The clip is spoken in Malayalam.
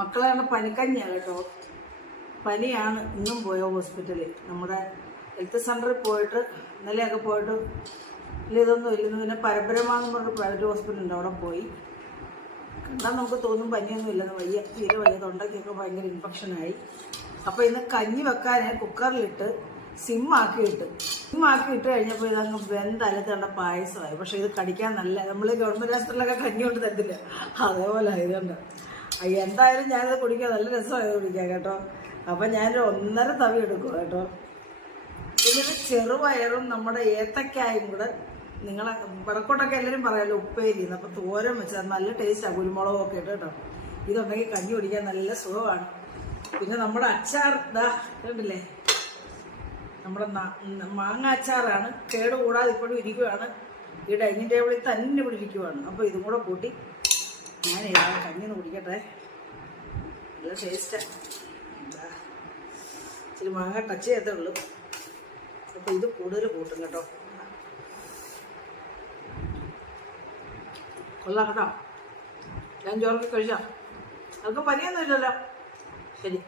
മക്കളാണ് പനിക്കഞ്ഞിയാണ് കേട്ടോ. പനിയാണ്. ഇന്നും പോയോ ഹോസ്പിറ്റലിൽ, നമ്മുടെ ഹെൽത്ത് സെൻ്ററിൽ പോയിട്ട് ഇന്നലെയൊക്കെ പോയിട്ട് ഇതൊന്നും ഇല്ലെന്ന്. പിന്നെ പരമ്പരമാന്ന് പറഞ്ഞ പ്രൈവറ്റ് ഹോസ്പിറ്റലുണ്ട്, അവിടെ പോയി. കണ്ടാൽ നമുക്ക് തോന്നും പനിയൊന്നും ഇല്ലെന്ന്. വയ്യ, തീരെ വയ്യ, തൊണ്ടയ്ക്കൊക്കെ ഭയങ്കര ഇൻഫെക്ഷനായി. അപ്പോൾ ഇന്ന് കഞ്ഞി വെക്കാൻ കുക്കറിലിട്ട് സിമ്മാക്കിയിട്ട് കഴിഞ്ഞപ്പോൾ ഇതങ്ങ് വെന്തലത്തേണ്ട പായസമായി. പക്ഷേ ഇത് കടിക്കാൻ നല്ല, നമ്മൾ ഗവൺമെൻറ് ആശുപത്രിയിലൊക്കെ കഞ്ഞി കൊണ്ട് തരത്തില്ല, അതേപോലെ ആയതുകൊണ്ട് എന്തായാലും ഞാനിത് കുടിക്കാൻ നല്ല രസമായത് കുടിക്കാം കേട്ടോ. അപ്പം ഞാനൊരു 1.5 തവി എടുക്കും കേട്ടോ. ഇതിൽ ചെറുപയറും നമ്മുടെ ഏത്തക്കായും കൂടെ, നിങ്ങളെ വടക്കോട്ടൊക്കെ എല്ലാവരും പറയാമല്ലോ ഉപ്പേരിന്ന്, അപ്പം തോരൻ വെച്ചാൽ നല്ല ടേസ്റ്റാണ്, കുരുമുളകും ഒക്കെ ഇട്ട് കേട്ടോ. ഇതുണ്ടെങ്കിൽ കഞ്ഞി കുടിക്കാൻ നല്ല സുഖമാണ്. പിന്നെ നമ്മുടെ അച്ചാർ ഇതാ കണ്ടില്ലേ, നമ്മുടെ മാങ്ങ അച്ചാറാണ്, കേടുകൂടാതെ ഇപ്പോഴും ഇരിക്കുവാണ്. ഈ ഡൈനിങ് ടേബിളിൽ തന്നെ ഇവിടെ ഇരിക്കുവാണ്. അപ്പോൾ ഇതും കൂടെ കൂട്ടി ഞാൻ കഞ്ഞിന്ന് കുടിക്കട്ടെ. നല്ല ടേസ്റ്റാണ്. ഇച്ചിരി മാങ്ങ ടച്ച് ചെയ്തേ ഉള്ളൂ. അപ്പോൾ ഇത് കൂടുതൽ കൂട്ടും കേട്ടോ. കൊള്ളാം കേട്ടോ. ഞാൻ ചോറൊക്കെ കഴിച്ചാം. അതൊക്കെ പനിയൊന്നും ഇല്ലല്ലോ. ശരി.